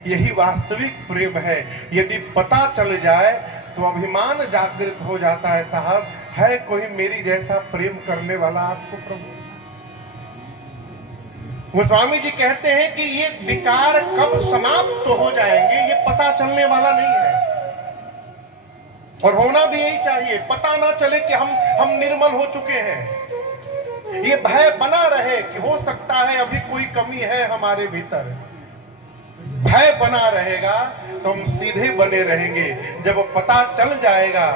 यही वास्तविक प्रेम है। यदि पता चल जाए तो अभिमान जागृत हो जाता है, साहब है कोई मेरी जैसा प्रेम करने वाला आपको प्रभु। गोस्वामी जी कहते हैं कि ये विकार कब समाप्त तो हो जाएंगे ये पता चलने वाला नहीं है, और होना भी यही चाहिए। पता ना चले कि हम निर्मल हो चुके हैं, ये भय बना रहे कि हो सकता है अभी कोई कमी है हमारे भीतर। भय बना रहेगा तो हम सीधे बने रहेंगे। जब पता चल जाएगा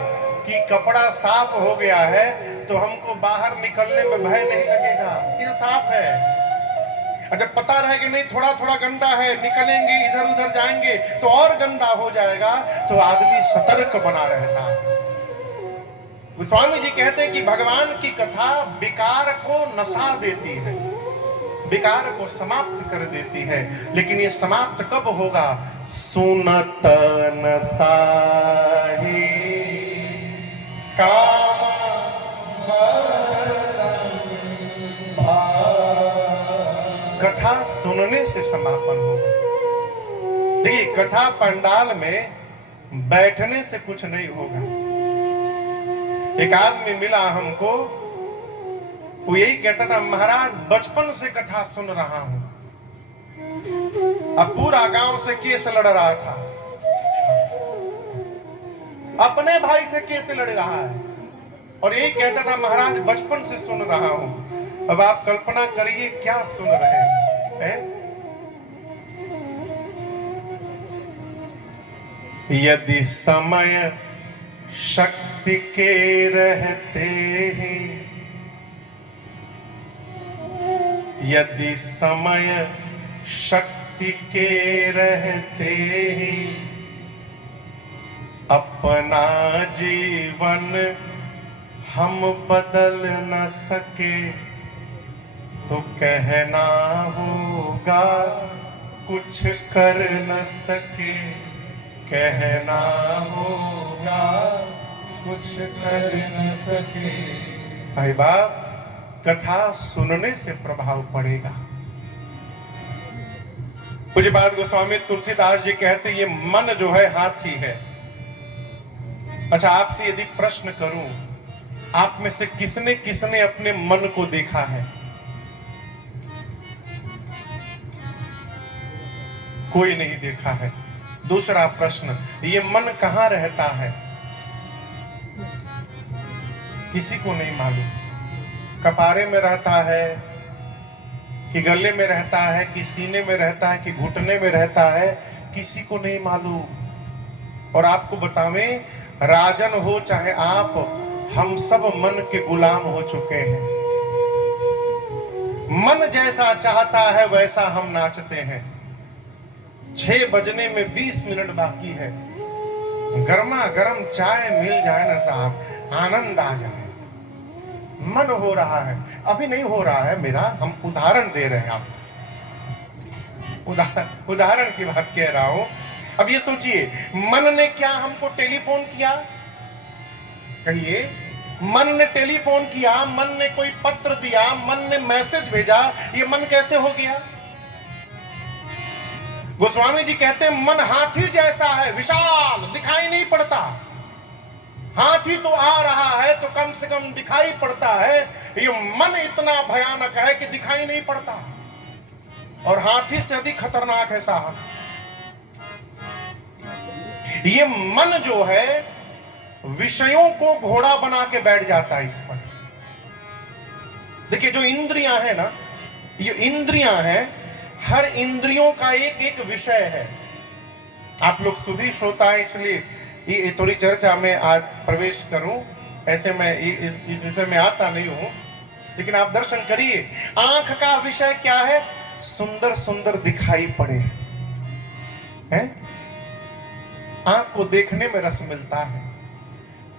कि कपड़ा साफ हो गया है तो हमको बाहर निकलने में भय नहीं लगेगा, ये साफ है। अगर पता रहे कि नहीं थोड़ा थोड़ा गंदा है, निकलेंगे इधर उधर जाएंगे तो और गंदा हो जाएगा, तो आदमी सतर्क बना रहता है। गोस्वामी जी कहते हैं कि भगवान की कथा विकार को नसा देती है, विकार को समाप्त कर देती है। लेकिन ये समाप्त कब होगा? सुनत नसाही काम कथा सुनने से समापन होगा। देखिए कथा पंडाल में बैठने से कुछ नहीं होगा। एक आदमी मिला हमको, वो यही कहता था, महाराज बचपन से कथा सुन रहा हूं, अब पूरा गांव से केस लड़ रहा था, अपने भाई से केस लड़ रहा है, और यही कहता था महाराज बचपन से सुन रहा हूं। अब आप कल्पना करिए क्या सुन रहे हैं? यदि समय शक्ति के रहते हैं, यदि समय शक्ति के रहते ही अपना जीवन हम बदल न सके तो कहना होगा कुछ कर न सके, कहना होगा कुछ कर न सके। भाई बाप, कथा सुनने से प्रभाव पड़ेगा। कुछ बात गोस्वामी तुलसीदास जी कहते ये मन जो है हाथी है। अच्छा आपसे यदि प्रश्न करूं, आप में से किसने किसने अपने मन को देखा है? कोई नहीं देखा है। दूसरा प्रश्न, ये मन कहां रहता है? किसी को नहीं मालूम। कपारे में रहता है कि गले में रहता है कि सीने में रहता है कि घुटने में रहता है, किसी को नहीं मालूम। और आपको बतावें, राजन हो चाहे आप, हम सब मन के गुलाम हो चुके हैं। मन जैसा चाहता है वैसा हम नाचते हैं। 6 बजने में 20 मिनट बाकी है, गर्मा गर्म चाय मिल जाए ना साहब, आनंद आ जाए। मन हो रहा है, अभी नहीं हो रहा है मेरा, हम उदाहरण दे रहे हैं आप, उदाहरण की बात कह रहा हूं। अब ये सोचिए, मन ने क्या हमको टेलीफोन किया? कहिए, मन ने टेलीफोन किया, मन ने कोई पत्र दिया, मन ने मैसेज भेजा, ये मन कैसे हो गया? गोस्वामी जी कहते हैं मन हाथी जैसा है, विशाल, दिखाई नहीं पड़ता। हाथी तो आ रहा है तो कम से कम दिखाई पड़ता है, ये मन इतना भयानक है कि दिखाई नहीं पड़ता, और हाथी से अधिक खतरनाक है साहब। ये मन जो है विषयों को घोड़ा बना के बैठ जाता है इस पर। देखिए जो इंद्रियां हैं ना, ये इंद्रियां हैं, हर इंद्रियों का एक एक विषय है। आप लोग सुधी श्रोता है, इसलिए ये थोड़ी चर्चा में आज प्रवेश करूं, ऐसे मैं इस विषय में आता नहीं हूं, लेकिन आप दर्शन करिए। आंख का विषय क्या है? सुंदर सुंदर दिखाई पड़े, हैं? आंख को देखने में रस मिलता है।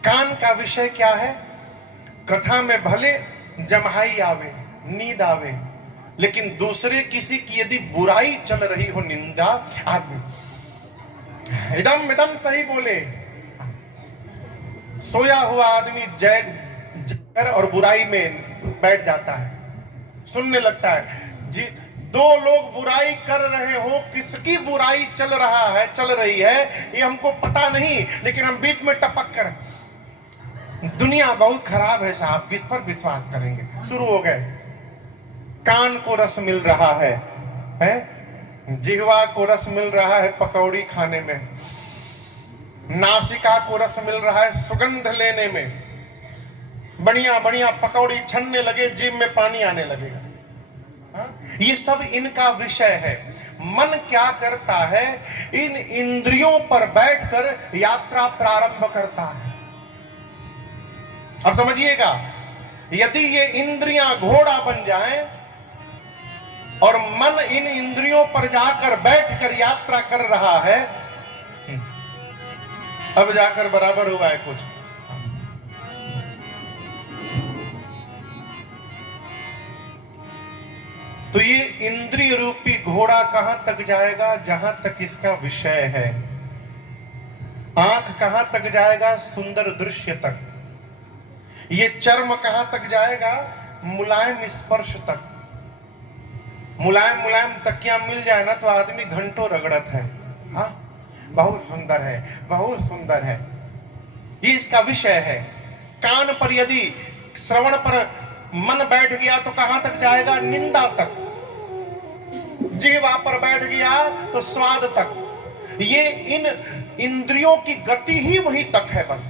कान का विषय क्या है? कथा में भले जम्हाई आवे, नींद आवे, लेकिन दूसरे किसी की यदि बुराई चल रही हो, निंदा, आदमी एकदम सही बोले, सोया हुआ आदमी जय और बुराई में बैठ जाता है, सुनने लगता है जी। दो लोग बुराई कर रहे हो, किसकी बुराई चल रही है ये हमको पता नहीं, लेकिन हम बीच में टपक कर दुनिया बहुत खराब है साहब, किस पर विश्वास करेंगे, शुरू हो गए। कान को रस मिल रहा है? जिह्वा को रस मिल रहा है पकौड़ी खाने में, नासिका को रस मिल रहा है सुगंध लेने में, बढ़िया बढ़िया पकौड़ी छनने लगे जीभ में पानी आने लगेगा। ये सब इनका विषय है। मन क्या करता है, इन इंद्रियों पर बैठकर यात्रा प्रारंभ करता है। अब समझिएगा, यदि ये इंद्रियां घोड़ा बन जाएं और मन इन इंद्रियों पर जाकर बैठकर यात्रा कर रहा है, अब जाकर बराबर हुआ है कुछ। तो ये इंद्रिय रूपी घोड़ा कहां तक जाएगा? जहां तक इसका विषय है। आंख कहां तक जाएगा? सुंदर दृश्य तक। ये चर्म कहां तक जाएगा? मुलायम स्पर्श तक। मुलायम मुलायम तकिया मिल जाए ना तो आदमी घंटों रगड़त है। हाँ, बहुत सुंदर है, बहुत सुंदर है। ये इसका विषय है। कान पर यदि श्रवण पर मन बैठ गया तो कहां तक जाएगा? निंदा तक। जीवा पर बैठ गया तो स्वाद तक। ये इन इंद्रियों की गति ही वहीं तक है बस।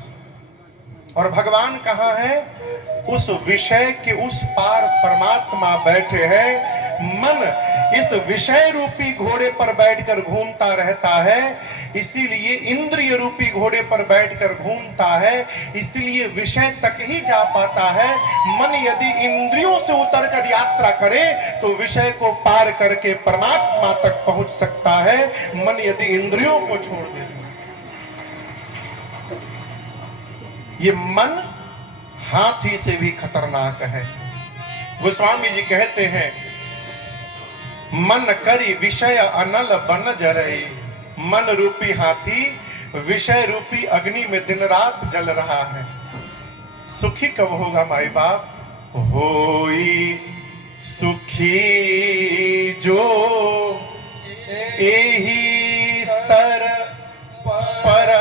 और भगवान कहां है? उस विषय के उस पार परमात्मा बैठे हैं। मन इस विषय रूपी घोड़े पर बैठकर घूमता रहता है, इसीलिए इंद्रिय रूपी घोड़े पर बैठकर घूमता है, इसीलिए विषय तक ही जा पाता है। मन यदि इंद्रियों से उतरकर यात्रा करे तो विषय को पार करके परमात्मा तक पहुंच सकता है। मन यदि इंद्रियों को छोड़ दे, ये मन हाथी से भी खतरनाक है। गोस्वामी जी कहते हैं, मन करी विषय अनल बन जरई। मन रूपी हाथी विषय रूपी अग्नि में दिन रात जल रहा है। सुखी कब होगा माई बाप? होई सुखी जो एही सर पर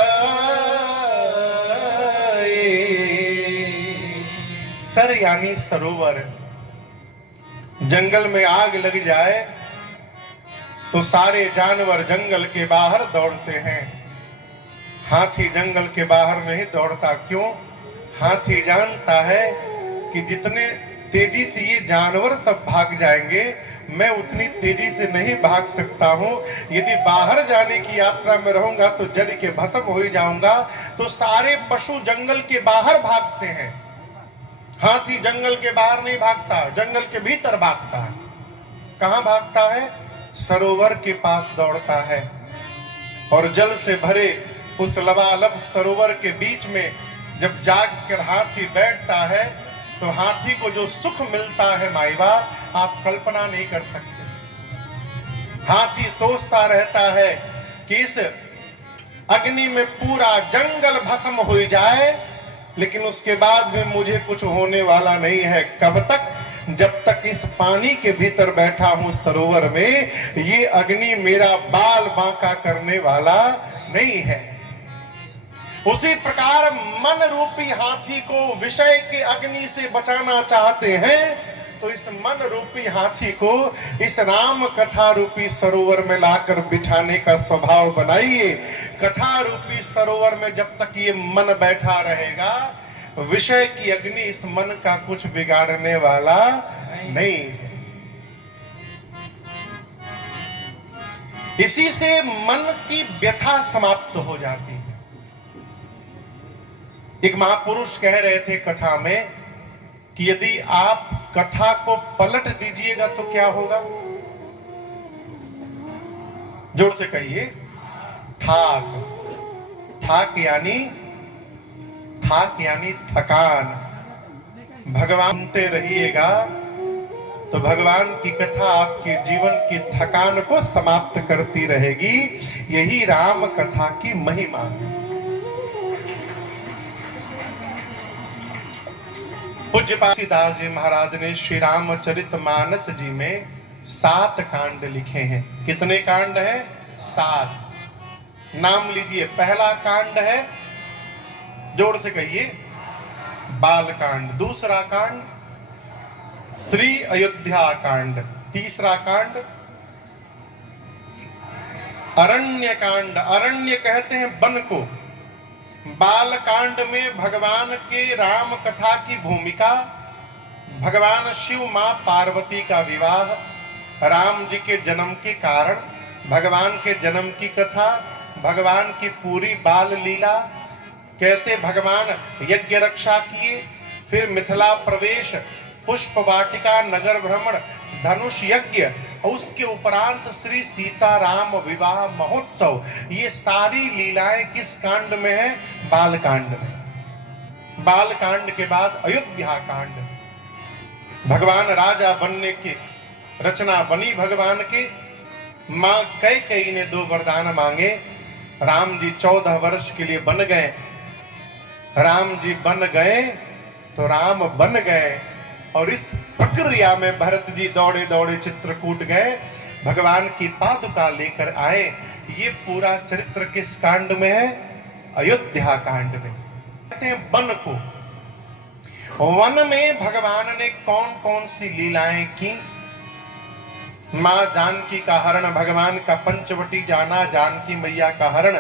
सर यानी सरोवर। जंगल में आग लग जाए तो सारे जानवर जंगल के बाहर दौड़ते हैं। हाथी जंगल के बाहर नहीं दौड़ता। क्यों? हाथी जानता है कि जितने तेजी से ये जानवर सब भाग जाएंगे, मैं उतनी तेजी से नहीं भाग सकता हूं। यदि बाहर जाने की यात्रा में रहूंगा तो जल के भस्म हो जाऊंगा। तो सारे पशु जंगल के बाहर भागते हैं। हाथी जंगल के बाहर नहीं भागता, जंगल के भीतर भागता है। कहां भागता है? सरोवर के पास दौड़ता है। और जल से भरे उस लबालब सरोवर के बीच में जब जाग कर हाथी बैठता है तो हाथी को जो सुख मिलता है माई बाप, आप कल्पना नहीं कर सकते। हाथी सोचता रहता है कि इस अग्नि में पूरा जंगल भस्म हो जाए, लेकिन उसके बाद भी मुझे कुछ होने वाला नहीं है। कब तक? जब तक इस पानी के भीतर बैठा हूं सरोवर में, ये अग्नि मेरा बाल बांका करने वाला नहीं है। उसी प्रकार मन रूपी हाथी को विषय के अग्नि से बचाना चाहते हैं तो इस मन रूपी हाथी को इस राम कथा रूपी सरोवर में लाकर बिठाने का स्वभाव बनाइए। कथा रूपी सरोवर में जब तक ये मन बैठा रहेगा, विषय की अग्नि इस मन का कुछ बिगाड़ने वाला नहीं। इसी से मन की व्यथा समाप्त हो जाती है। एक महापुरुष कह रहे थे कथा में कि यदि आप कथा को पलट दीजिएगा तो क्या होगा? जोर से कहिए। थाक। थाक यानी थकान। भगवान सुनते रहिएगा तो भगवान की कथा आपके जीवन की थकान को समाप्त करती रहेगी। यही राम कथा की महिमा है। पूज्य तुलसीदास जी महाराज ने श्री रामचरितमानस जी में 7 कांड लिखे हैं। कितने कांड हैं? 7। नाम लीजिए। पहला कांड है, जोर से कहिए, बाल कांड। दूसरा कांड श्री अयोध्या कांड। तीसरा कांड अरण्य कांड। अरण्य कहते हैं वन को। बाल कांड में भगवान के राम कथा की भूमिका, भगवान शिव मां पार्वती का विवाह, राम जी के जन्म के कारण, भगवान के जन्म की कथा, भगवान की पूरी बाल लीला, कैसे भगवान यज्ञ रक्षा किए, फिर मिथिला प्रवेश, पुष्प वाटिका, नगर भ्रमण, धनुष यज्ञ, उसके उपरांत श्री सीताराम विवाह महोत्सव। ये सारी लीलाएं किस कांड में है? बाल कांड में। बाल कांड के बाद अयोध्या कांड। भगवान राजा बनने की रचना बनी भगवान के। मां कैकेयी ने 2 वरदान मांगे। राम जी 14 वर्ष के लिए बन गए। राम जी बन गए तो राम बन गए, और इस प्रक्रिया में भरत जी दौड़े दौड़े चित्रकूट गए, भगवान की पादुका लेकर आए। ये पूरा चरित्र किस कांड में है? अयोध्या कांड में। कहते हैं वन को। वन में भगवान ने कौन कौन सी लीलाएं की? मां जानकी का हरण, भगवान का पंचवटी जाना, जानकी मैया का हरण,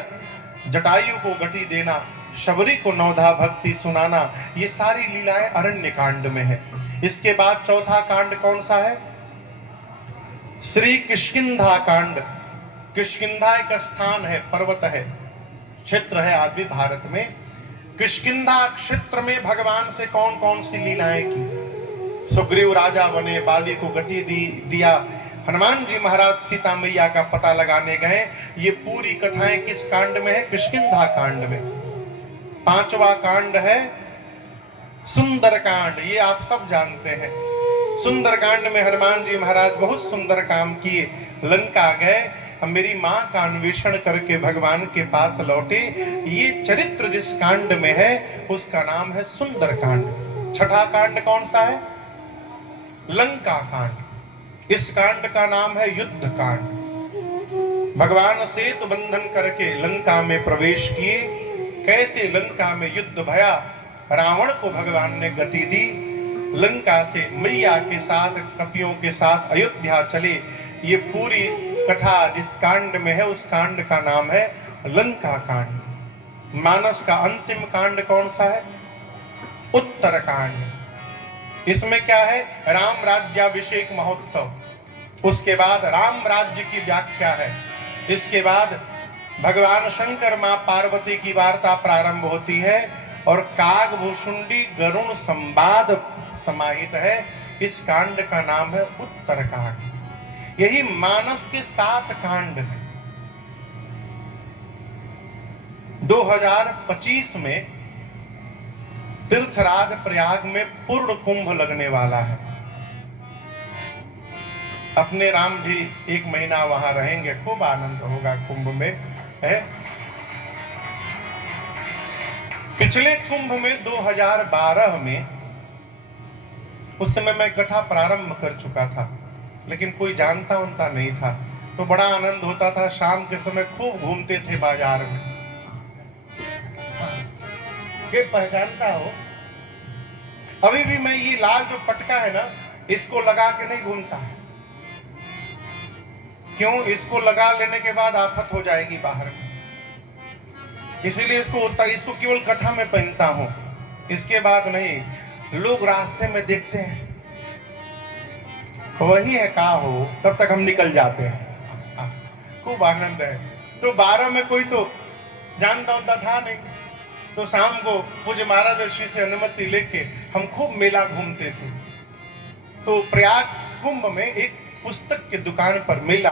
जटायु को गति देना, शबरी को नवधा भक्ति सुनाना, ये सारी लीलाएं अरण्य कांड में है। इसके बाद चौथा कांड कौन सा है? श्री किष्किंधा कांड। किष्किंधा एक स्थान है, पर्वत है, क्षेत्र है आज भी भारत में। किष्किंधा क्षेत्र में भगवान से कौन कौन सी लीलाएं की? सुग्रीव राजा बने, बाली को गति दिया, हनुमान जी महाराज सीता मैया का पता लगाने गए। ये पूरी कथाएं किस कांड में है? किष्किंधा कांड में। 5वां कांड है सुंदर कांड। ये आप सब जानते हैं। सुंदर कांड में हनुमान जी महाराज बहुत सुंदर काम किए। लंका गए, मेरी मां का अन्वेषण करके भगवान के पास लौटे। ये चरित्र जिस कांड में है उसका नाम है सुंदर कांड। 6ठा कांड कौन सा है? लंका कांड। इस कांड का नाम है युद्ध कांड। भगवान सेतु बंधन करके लंका में प्रवेश किए। कैसे लंका में युद्ध भया, रावण को भगवान ने गति दी। लंका से मैया के साथ, कपियों के साथ अयोध्या चले। ये पूरी कथा जिस कांड में है उस कांड का नाम है लंका कांड। मानस का अंतिम कांड कौन सा है? उत्तर कांड। इसमें क्या है? राम राज्याभिषेक महोत्सव। उसके बाद राम राज्य की व्याख्या है। इसके बाद भगवान शंकर मां पार्वती की वार्ता प्रारंभ होती है और कागभूषुंडी गरुण संवाद समाहित है। इस कांड का नाम है उत्तर कांड। यही मानस के 7 कांड हैं। 2025 में तीर्थराज प्रयाग में पूर्ण कुंभ लगने वाला है। अपने राम भी 1 महीना वहां रहेंगे, खूब आनंद होगा कुंभ में है। पिछले कुंभ में 2012 में, उस समय मैं कथा प्रारंभ कर चुका था, लेकिन कोई जानता उनता नहीं था, तो बड़ा आनंद होता था। शाम के समय खूब घूमते थे बाजार में। ये पहचानता हो? अभी भी मैं ये लाल जो पटका है ना, इसको लगा के नहीं घूमता। क्यों? इसको लगा लेने के बाद आफत हो जाएगी बाहर में, इसीलिए इसको केवल कथा में पहनता हूं। इसके बाद नहीं। लोग रास्ते में देखते हैं वही है का हो, तब तक हम निकल जाते हैं। खूब आनंद है। तो 12 में कोई तो जानता होता था नहीं, तो शाम को पूज्य महाराज से अनुमति लेके हम खूब मेला घूमते थे। तो प्रयाग कुंभ में एक पुस्तक की दुकान पर मेला